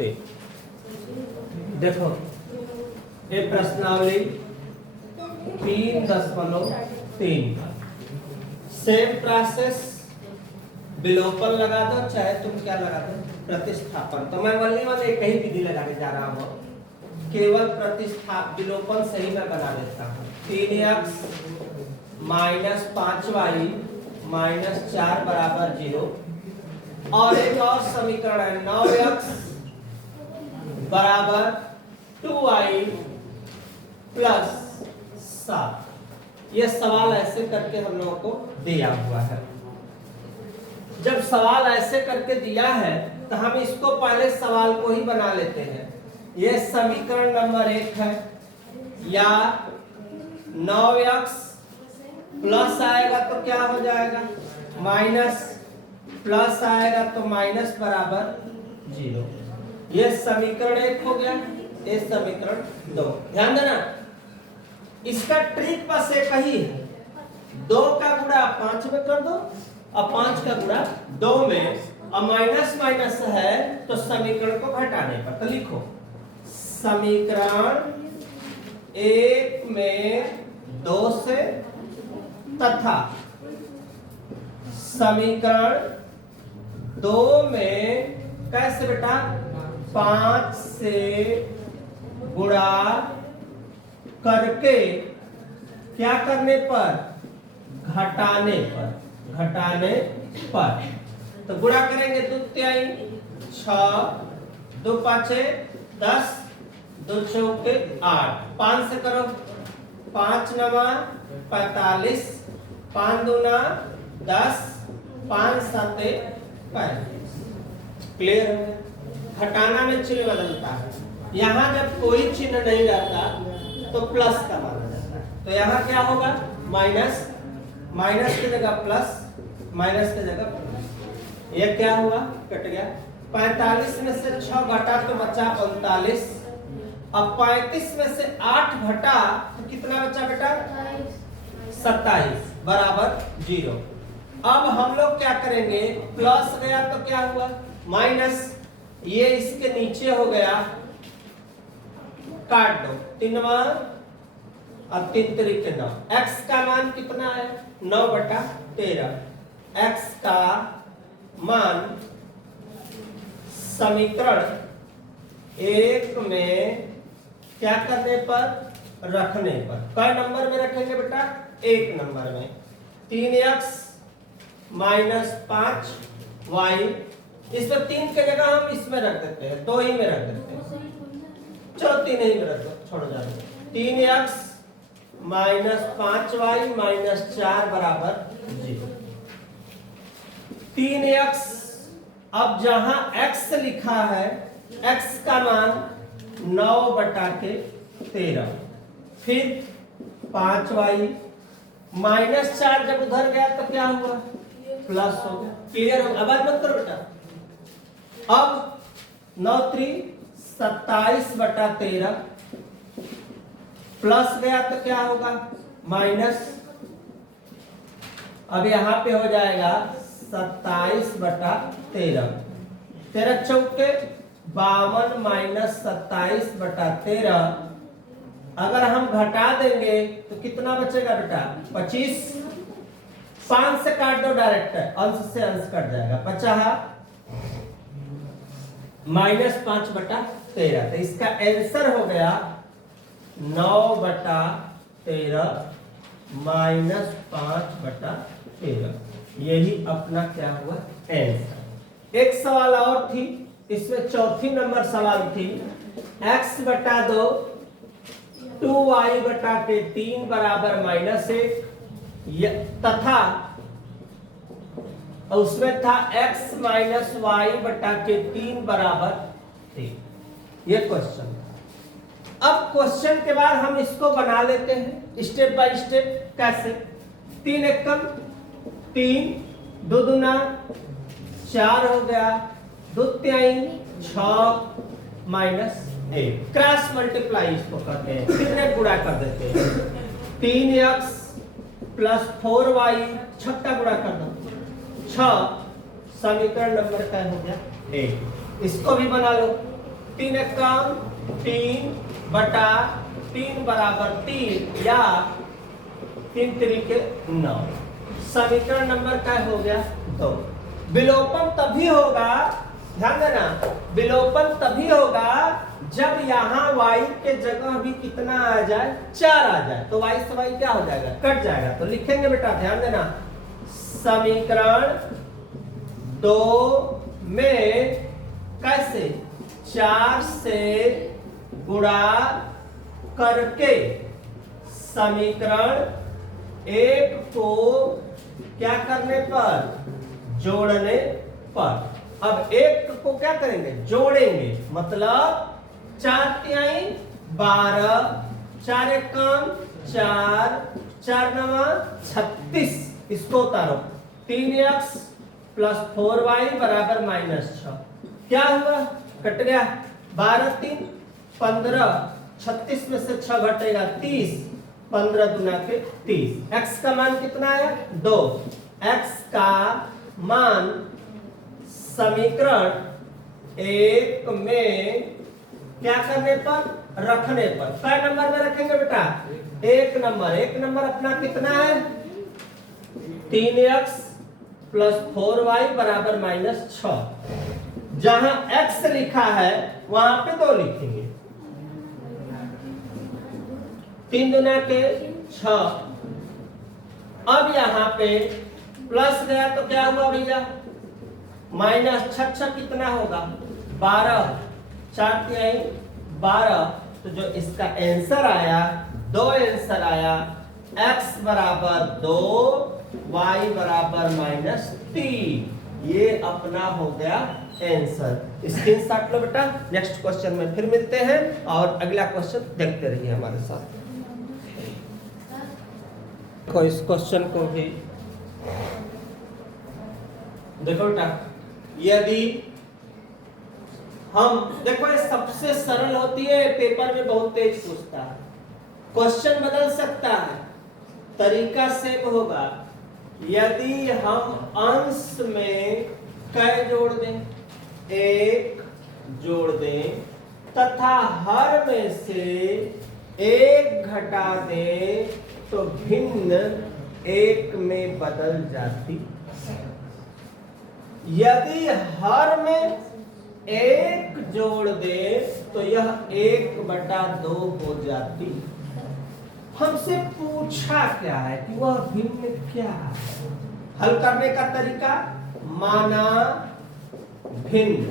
सकते। देखो ये प्रश्नावली 3.3 सेम प्रोसेस, विलोपन लगा दो चाहे तुम क्या लगा दो, प्रतिस्थापन। तो मैं वही वाले एक ही विधि लगाने जा रहा हूँ, केवल विलोपन से ही मैं बना देता हूँ। 3x माइनस 5y माइनस 4 बराबर 0। और एक और समीकरण है 9x बराबर 2y प्लस 7। यह सवाल ऐसे करके हम लोगों को दिया हुआ है। जब सवाल ऐसे करके दिया है तो हम इसको पहले सवाल को ही बना लेते हैं। यह समीकरण नंबर 1 है, या 9x प्लस आएगा तो क्या हो जाएगा माइनस, प्लस आएगा तो माइनस बराबर 0। यह समीकरण 1 हो गया, ये समीकरण 2। ध्यान देना, इसका ट्रिक बस एक ही है, 2 का गुणा 5 में कर दो और 5 का गुणा 2 में, और माइनस माइनस है तो समीकरण को घटाने पर। तो लिखो समीकरण 1 में 2 से तथा समीकरण 2 में कैसे बेटा 5 से गुणा करके, क्या करने पर, घटाने पर, घटाने पर। तो गुणा करेंगे 2 तिहाई 6, 2 पाँचे 10, 2 चौके 8, 5 से करो 5 नवा 45, 5 दूना 10, 5 साते 35। क्लियर है? घटाना में चिन्ह बदलता है। यहाँ जब कोई चिन्ह नहीं रहता तो प्लस का माना जाता है। तो यहाँ क्या होगा माइनस, माइनस की जगह प्लस, माइनस की जगह प्लस। ये क्या हुआ कट गया। 45 में से 6 घटा तो बचा 39। अब 35 में से 8 घटा तो कितना बचा बेटा 27 बराबर 0। अब हम लोग क्या करेंगे, प्लस गया तो क्या हुआ माइनस, ये इसके नीचे हो गया, काट दो 3 और 3 तरीके 9। x का मान कितना है 9/13। x का मान समीकरण 1 में क्या करने पर, रखने पर। कई नंबर में रखेंगे बेटा 1 नंबर में। 3x माइनस 5y, इसमें 3 के जगह हम इसमें रख देते हैं, 2 ही में रख देते हैं। चलो 3 ही में रख दो, छोड़ो जाने। 3x माइनस 5y माइनस 4 बराबर 0। 3x, अब जहां x लिखा है, x का मान 9/13, फिर 5y माइनस 4 जब उधर गया तो क्या हुआ प्लस हो गया। क्लियर हो? अब मत करो बेटा। अब 9 3 27/13 प्लस गया तो क्या होगा माइनस, अब यहां पे हो जाएगा 27/13। 13 चौके 52 माइनस 27/13। अगर हम घटा देंगे तो कितना बचेगा बेटा 25। 5 से काट दो डायरेक्ट, अंश से अंश कट जाएगा, बचा माइनस 5/13। तो इसका आंसर हो गया 9/13 माइनस 5/13। यही अपना क्या हुआ आंसर। एक सवाल और थी, इसमें चौथी नंबर सवाल थी x/2 2y/3 बराबर -1, तथा उसमें था x माइनस y/3 बराबर 3। ये क्वेश्चन। अब क्वेश्चन के बाद हम इसको बना लेते हैं स्टेप बाय स्टेप। कैसे, 3 एकम 3, 2 दूना 4 हो गया, 2 तिहाई 6 माइनस 1। क्रॉस मल्टीप्लाई इसको करते हैं, फिर गुणा कर देते हैं। 3x प्लस 4y, 6 का गुणा कर दो 6। समीकरण नंबर क्या हो गया 1। इसको भी बना लो 3 एकम 3 बटा 3 बराबर 3 या 3 तरीके 9। समीकरण नंबर क्या हो गया 2। विलोपन तभी होगा, ध्यान देना, विलोपन तभी होगा जब यहाँ y के जगह भी कितना आ जाए 4 आ जाए, तो y से y क्या हो जाएगा कट जाएगा। तो लिखेंगे बेटा, ध्यान देना, समीकरण 2 में कैसे 4 से गुणा करके समीकरण 1 को क्या करने पर जोड़ने पर। अब 1 को क्या करेंगे जोड़ेंगे, मतलब 4 तिहाई 12, 4 एकम 4, 4 नवा 36। इसको उतारो, 3x प्लस 4y बराबर -6। क्या हुआ कट गया, 12 3 15, 36 में से 6 घटेगा 30, 15 दुना के 30। x का मान कितना आया 2। x का मान समीकरण 1 में क्या करने पर रखने पर, क्या नंबर में रखेंगे बेटा 1 नंबर। 1 नंबर अपना कितना है 3x प्लस 4y बराबर -6। जहां x लिखा है वहां पे 2 लिखेंगे, 3 दुना के 6। अब यहां पे प्लस गया तो क्या हुआ भैया माइनस, 6 कितना होगा 12, 4 तिहाई 12। तो जो इसका आंसर आया 2 आंसर आया, x बराबर 2 y बराबर -3। ये अपना हो गया आंसर। स्क्रीनशॉट लो बेटा। नेक्स्ट क्वेश्चन में फिर मिलते हैं और अगला क्वेश्चन देखते रहिए हमारे साथ। देखो इस क्वेश्चन को भी देखो बेटा, यदि हम देखो ये सबसे सरल होती है, पेपर में बहुत तेज पूछता है, क्वेश्चन बदल सकता है, तरीका सेम होगा। यदि हम अंश में कै जोड़ दें 1 जोड़ दें तथा हर में से 1 घटा दें तो भिन्न 1 में बदल जाती। यदि हर में 1 जोड़ दे तो यह 1/2 हो जाती। हमसे पूछा क्या है कि वह भिन्न क्या है। हल करने का तरीका, माना भिन्न।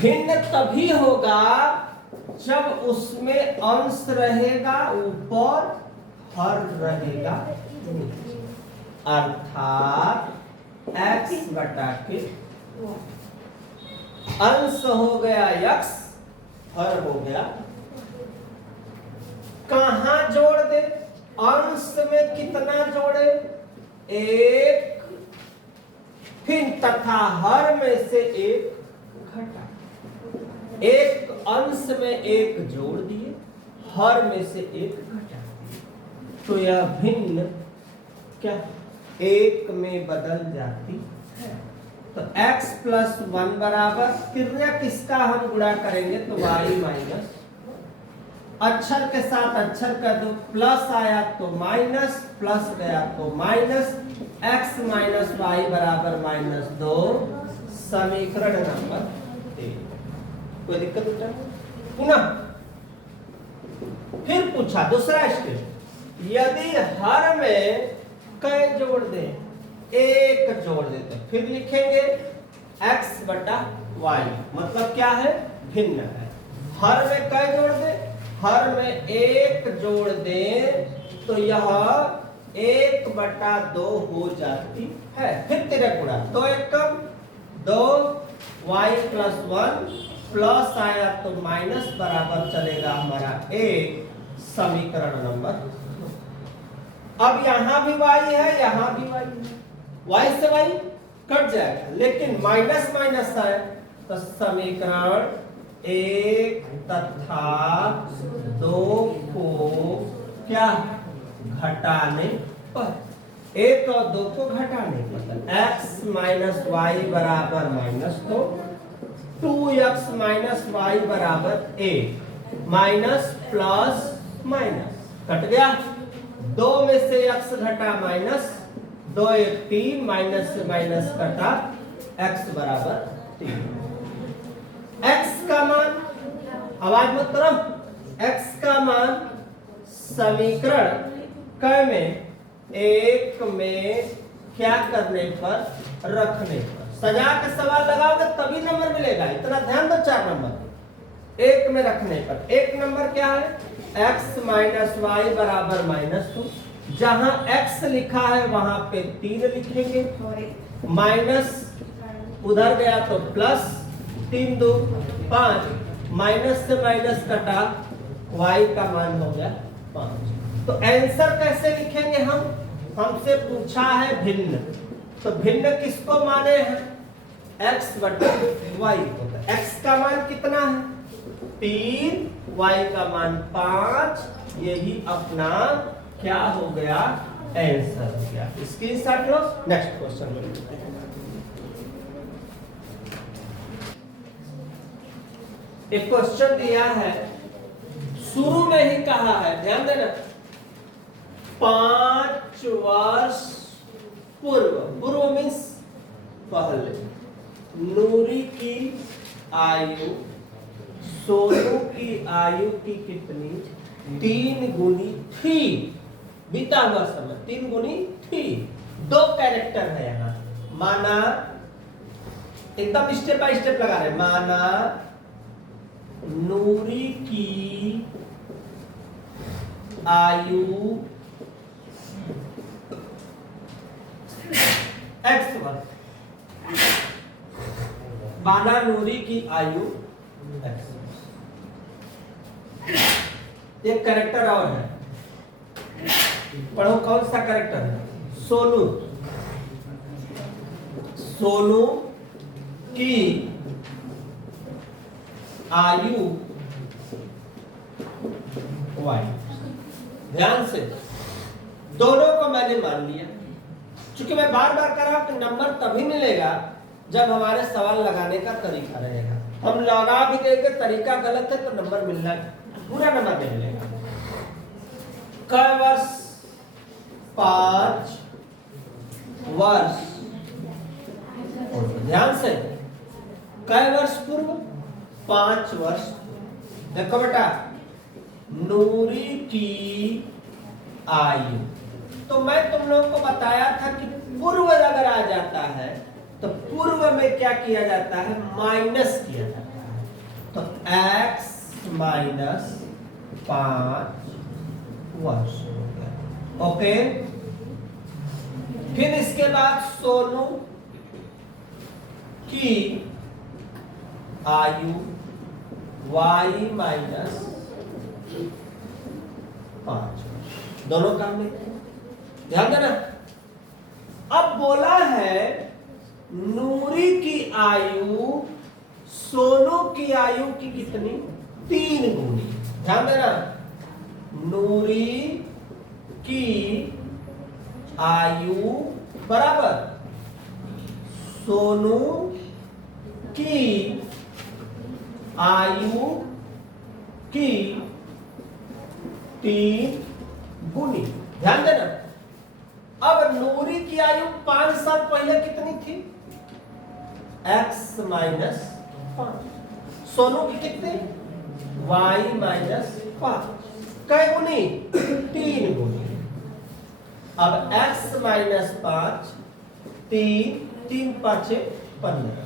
भिन्न तभी होगा जब उसमें अंश रहेगा ऊपर, हर रहेगा नीचे। अर्थात x बटा के अंश हो गया x, हर हो गया। कहां जोड़ दे, अंश में कितना जोड़े 1, फिर तथा हर में से 1 घटा। एक अंश में 1 जोड़ दिए, हर में से 1 घटा, तो यह भिन्न क्या 1 में बदल जाती है। तो x प्लस 1 बराबर, तिर्यक किसका हम गुणा करेंगे तो y माइनस, अक्षर के साथ अक्षर का दो, प्लस आया तो माइनस, प्लस गया तो माइनस, x माइनस वाई बराबर -2। समीकरण नंबर 3। कोई दिक्कत उठा? पुनः फिर पूछा दूसरा स्टेप, यदि हर में कै जोड़ दे 1 जोड़ देते, फिर लिखेंगे x बटा y, मतलब क्या है भिन्न है। हर में कै जोड़ दे, हर में 1 जोड़ दे तो यह 1/2 हो जाती है। फिर तेरा गुणा, 2 एकम 2, y प्लस 1 प्लस आया तो माइनस बराबर चलेगा हमारा 1। समीकरण नंबर, अब यहां भी y है, यहां भी y है, y से y कट जाएगा, लेकिन माइनस माइनस है तो समीकरण 1 तथा 2 को क्या घटाने पर, 1 और 2 को घटाने पर x माइनस वाई बराबर -2, 2x माइनस वाई बराबर 8 माइनस प्लस माइनस कट गया, 2 में से x घटा माइनस, 2 1 3 माइनस से माइनस कटा, x बराबर 3। x का मान, आवाज मत करो, x का मान समीकरण क में 1 में क्या करने पर, रखने पर, सजा के सवाल लगाओगे तभी नंबर मिलेगा, इतना ध्यान दो। 4 नंबर 1 में रखने पर, 1 नंबर क्या है, x माइनस वाई बराबर -2, जहां x लिखा है वहां पे 3 लिखेंगे, माइनस उधर गया तो प्लस, 3 2 5, माइनस से माइनस कटा, y का मान हो गया 5। तो आंसर कैसे लिखेंगे हम, हमसे पूछा है भिन्न, तो भिन्न किसको माने हैं, x बटा y को। x का मान कितना है 3, y का मान 5, यही अपना क्या हो गया, आंसर हो गया। स्क्रीनशॉट लो, नेक्स्ट क्वेश्चन में। एक क्वेश्चन दिया है, शुरू में ही कहा है, ध्यान देना, 5 वर्ष पूर्व, पूर्व मीन्स पहले, नूरी की आयु सोनू की आयु की कितनी, 3 गुनी थी, बीता हुआ समय 3 गुनी थी। 2 कैरेक्टर है यहां, माना, एकदम स्टेप बाय स्टेप लगा रहे, माना नूरी की आयु x वर्ष, माना नूरी की आयु x। एक कैरेक्टर और है, पढ़ो कौन सा कैरेक्टर है, सोनू, सोनू की आयु y। ध्यान से, दोनों को मैंने मान लिया, क्योंकि मैं बार बार कर रहा हूं कि नंबर तभी मिलेगा जब हमारे सवाल लगाने का तरीका रहेगा। हम लगा भी देंगे, तरीका गलत है तो नंबर मिलना, पूरा नंबर नहीं मिलेगा। क वर्ष 5 वर्ष, ध्यान से, क वर्ष पूर्व 5 वर्ष। देखो बेटा, नूरी की आयु, तो मैं तुम लोगों को बताया था कि पूर्व अगर आ जाता है तो पूर्व में क्या किया जाता है, माइनस किया जाता है, तो x माइनस 5 वर्ष हो गया। ओके, फिर इसके बाद सोनू की आयु y माइनस 5, दोनों काम में ध्यान देना। अब बोला है नूरी की आयु सोनू की आयु की कितनी, 3 गुनी। ध्यान देना, नूरी की आयु बराबर सोनू की आयु की 3 गुनी। ध्यान देना, अब नूरी की आयु 5 साल पहले कितनी थी, x माइनस 5, सोनू की कितनी, y माइनस 5, कै गुनी, 3 गुनी। अब x माइनस 5, 3 3 5 15,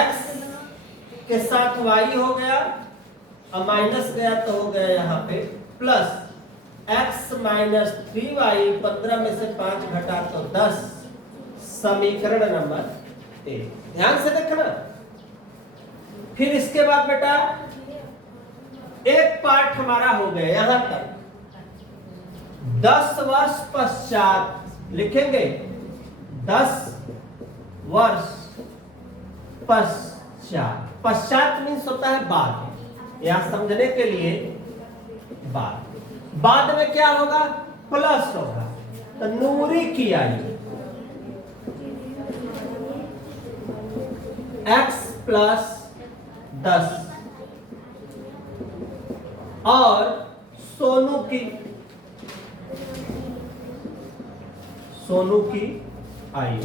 x के साथ y हो गया, अब माइनस गया तो हो गया यहाँ पे प्लस, x माइनस 3y, 15 में से 5 घटा तो 10, समीकरण नंबर 1। ध्यान से देखना। फिर इसके बाद बेटा एक पार्ट हमारा हो गया यहां तक, 10 वर्ष पश्चात लिखेंगे, 10 वर्ष पश्चात, पश्चात मीन्स होता है बाद, यहां समझने के लिए बाद, बाद में क्या होगा, प्लस होगा, तो नूरी की आयु x प्लस 10 और सोनू की आयु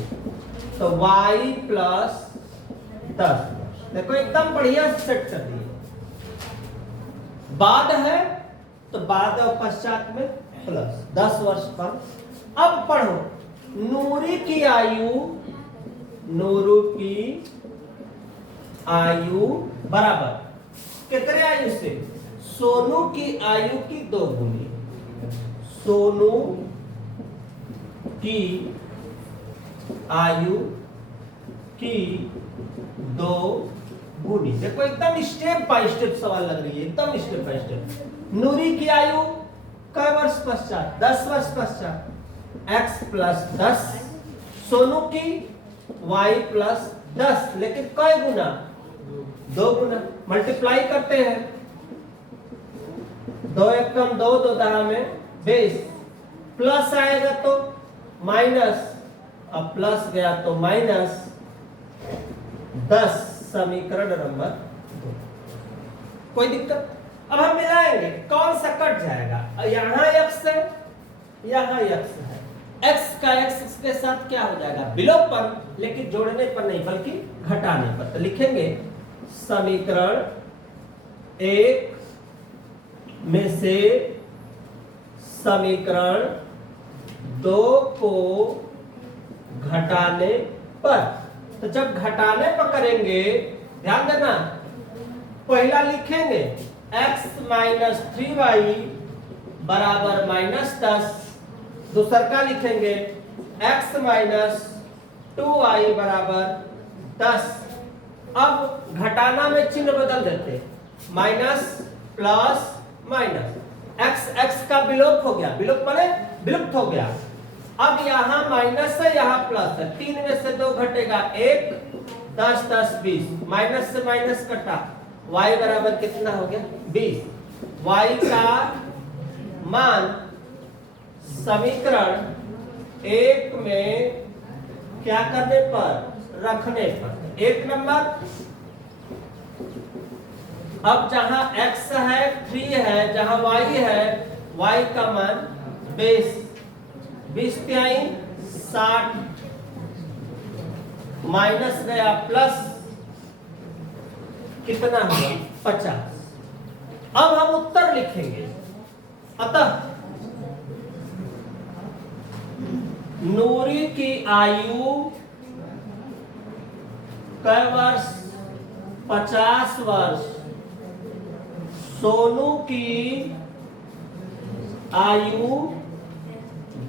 तो y प्लस 10। देखो एकदम बढ़िया सेट कर दिए। बाद है तो बाद और पश्चात में प्लस 10 वर्ष पर। अब पढ़ो नूरी की आयु बराबर कितने आयु से? सोनू की आयु की 2 गुनी। सोनू की आयु की 2 गुनी। देखो एकदम स्टेप बाय स्टेप सवाल लग रही है, एकदम स्टेप बाय स्टेप। नूरी की आयु कई वर्ष पश्चात? 10 वर्ष पश्चात x प्लस 10। सोनू की y प्लस 10, लेकिन कई गुना? 2 गुना। मल्टीप्लाई करते हैं, 2 एक कम 2, 2 दहा में 20। प्लस आएगा तो माइनस, अब प्लस गया तो माइनस 10। समीकरण नंबर 2। कोई दिक्कत? अब हम मिलाएंगे, कौन सा कट जाएगा? यहां x है, यहां x है। x का x के साथ क्या हो जाएगा? विलोपन, लेकिन जोड़ने पर नहीं बल्कि घटाने पर। तो लिखेंगे समीकरण 1 में से समीकरण 2 को घटाने पर। तो जब घटाने पर करेंगे, ध्यान देना, पहला लिखेंगे x माइनस 3y बराबर -10। दूसरा का लिखेंगे x माइनस 2y बराबर 10। अब घटाना में चिन्ह बदल देते, माइनस प्लस माइनस। x का विलोप हो गया, विलोप माने विलुप्त हो गया। अब यहाँ माइनस है, यहाँ प्लस है, 3 में से 2 घटेगा 1, 10 10 20, माइनस से माइनस कटा, y बराबर कितना हो गया? 20। y का मान समीकरण 1 में क्या करने पर? रखने पर। 1 नंबर। अब जहां x है 3 है, जहां y है, y का मान 20। 20 तिहाई 60, माइनस गया प्लस कितना हुआ? 50। अब हम उत्तर लिखेंगे। अतः नूरी की आयु कई वर्ष? 50 वर्ष। सोनू की आयु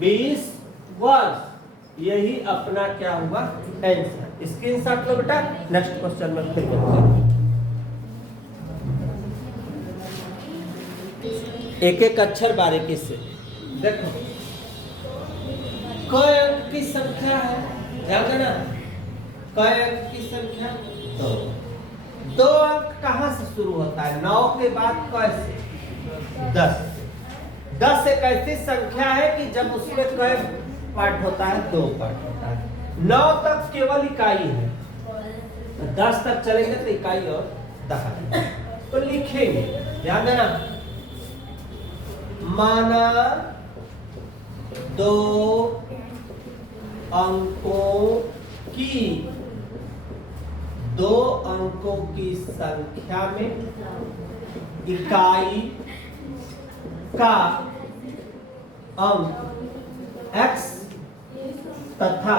20 वर्ष। यही अपना क्या हुआ? आंसर। स्क्रीनशॉट लो बेटा, नेक्स्ट क्वेश्चन में फिर करते हैं। एक एक अक्षर बारीकी से देखो। कई अंक की संख्या है? ध्यान देना, कई अंक की संख्या? 2 अंक कहां से शुरू होता है? 9 के बाद कैसे? 10। 10 एक ऐसी संख्या है कि जब उसमें कई पार्ट होता है? 2 पार्ट होता है। 9 तक केवल इकाई है, 10 तक चलेंगे तो इकाई और दहाई। तो लिखेंगे, ध्यान देना, माना 2 अंकों की संख्या में इकाई का अंक x तथा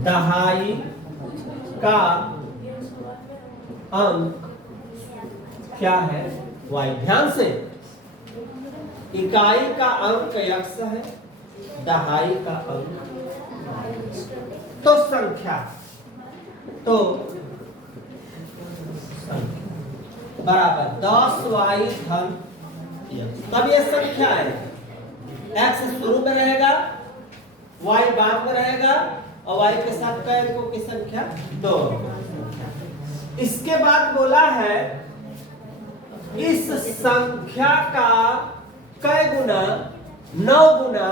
दहाई का अंक क्या है? y। ध्यान से, इकाई का अंक x है, दहाई का अंक तो संख्या बराबर 10y धन x। तब ये संख्या है, x शुरू में रहेगा, y बाद में रहेगा, और y के साथ कई अंकों की संख्या? 2। इसके बाद बोला है इस संख्या का कई गुना? 9 गुना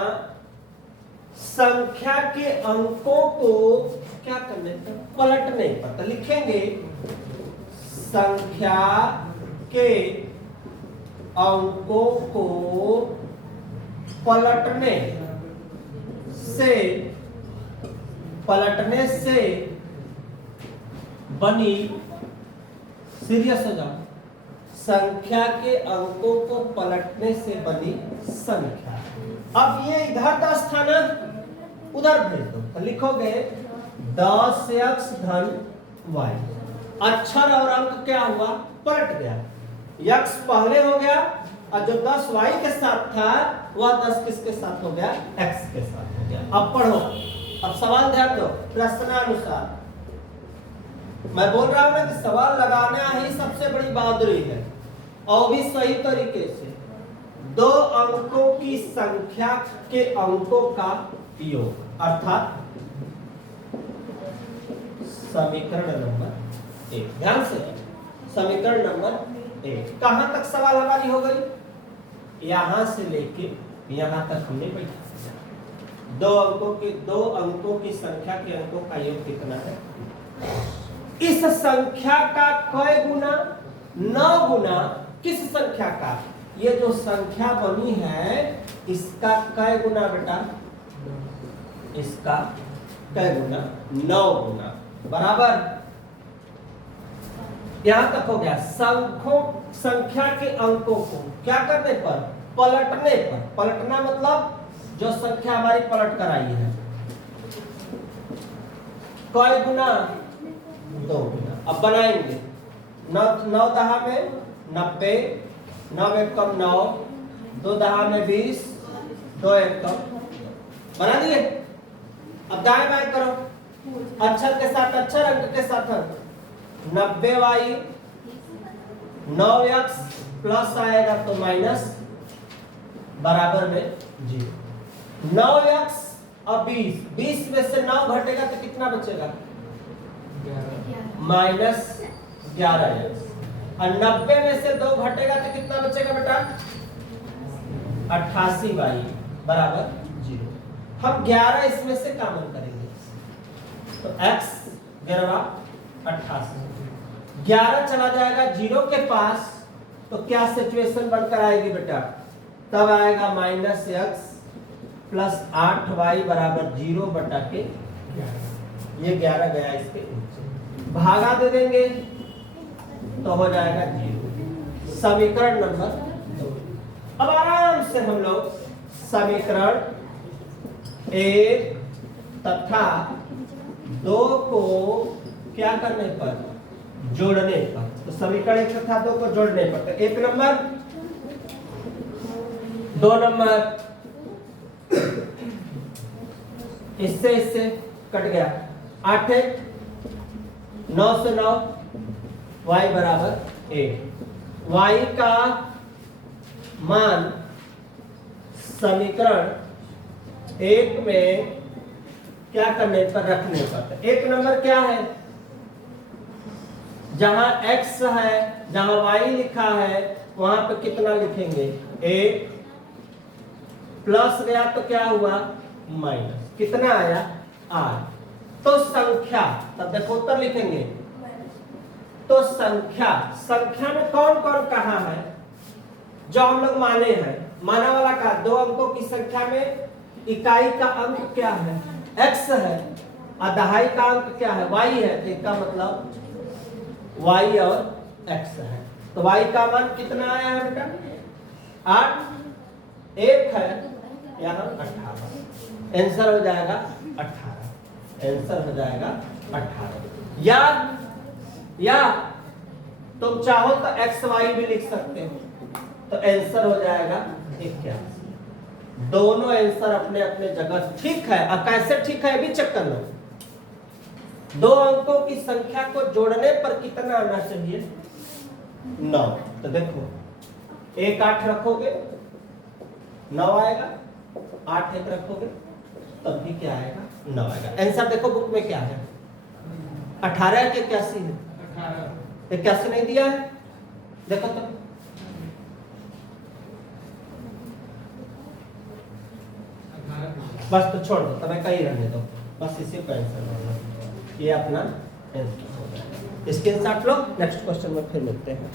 संख्या के अंकों को क्या करने पर? पलटने पर। तो लिखेंगे संख्या के अंकों को पलटने से बनी, सीरियस हो जाओ, संख्या के अंकों को पलटने से बनी संख्या। अब ये इधर 10 था ना, उधर भेज दो, तो लिखोगे 10x धन y। अक्षर और अंक क्या हुआ, पलट गया। x पहले हो गया और जो 10 y के साथ था वह 10 किसके साथ हो गया, x के साथ हो गया। अब पढ़ो, अब सवाल ध्यान दो, प्रश्नानुसार। मैं बोल रहा हूं ना कि सवाल लगाना ही सबसे बड़ी बहादुरी है, और भी सही तरीके से। दो अंकों की संख्या के अंकों का योग, अर्थात समीकरण नंबर 1। ध्यान से, समीकरण नंबर 1। कहां तक सवाल हमारी हो गई, यहां से लेके यहां तक हमने बैठा। दो अंकों की संख्या के अंकों का योग कितना है। इस संख्या का कई गुना, 9 गुना किस संख्या का, ये जो संख्या बनी है इसका कई गुना बेटा, इसका कई गुना, 9 गुना, बराबर। यहां तक हो गया। संख्या के अंकों को क्या करने पर, पलटने पर। पलटना मतलब जो संख्या हमारी पलट कर आई है, कई गुना, 2 गुना। अब बनाएंगे, 9 दहा में 90, 9 एकम 9, 2 दहा में 20, 2 एकम, बना दिए। अब दाएं बाएं करो, अक्षर के साथ अक्षर, अंक के साथ अंक। 90y 9x प्लस आएगा तो माइनस, बराबर में 0। 9x और 20 में से 9 घटेगा तो कितना बचेगा, माइनस 11x। और 90 में से 2 घटेगा तो कितना बचेगा बेटा, 88y बराबर 0। हम 11 इसमें से कॉमन करेंगे तो x 11 88, 11 चला जाएगा 0 के पास, तो क्या सिचुएशन बनकर आएगी बेटा, तब आएगा माइनस x प्लस 8y बराबर 0 बटा के 11। ये 11 गया इसके नीचे, भागा दे देंगे तो हो जाएगा 0। समीकरण नंबर 2। अब आराम से हम लोग समीकरण 1 तथा 2 को क्या करने पर, जोड़ने पर। तो समीकरण 1 तथा 2 को जोड़ने पर, तो 1 नंबर, 2 नंबर, इससे कट गया 8, 9 से 9, y बराबर 1। y का मान समीकरण 1 में क्या करने पर, रखने पर। 1 नंबर क्या है, जहां x है, जहां y लिखा है, वहां पे कितना लिखेंगे, 1 प्लस गया तो क्या हुआ, माइनस, कितना आया 8। तो संख्या, तब देखो उत्तर लिखेंगे, तो संख्या में कौन कौन कहा है, जो हम लोग माने हैं, माना वाला का 2 अंकों की संख्या में इकाई का अंक क्या है, x है, और दहाई का अंक क्या है, y है। तो इसका मतलब y और x है। तो y का मान कितना आया है बेटा, 8, 1 है, यहाँ 18। आंसर हो जाएगा 18, आंसर हो जाएगा 18। या तुम चाहो तो x y भी लिख सकते हो, तो आंसर हो जाएगा 81। दोनों आंसर अपने अपने जगह ठीक है। अब कैसे ठीक है भी चेक कर लो। 2 अंकों की संख्या को जोड़ने पर कितना आना चाहिए, 9। तो देखो 1 8 रखोगे 9 आएगा, 8 1 रखोगे तब भी क्या आएगा, 9 आएगा। आंसर देखो बुक में क्या है, 18 के 81 है, 81 नहीं दिया है, देखो तो बस, तो छोड़ दो, तब कहीं रहने दो, बस इसी का आंसर होगा, ये अपना आंसर हो जाएगा। स्क्रीनशॉट लो, नेक्स्ट क्वेश्चन में फिर मिलते हैं।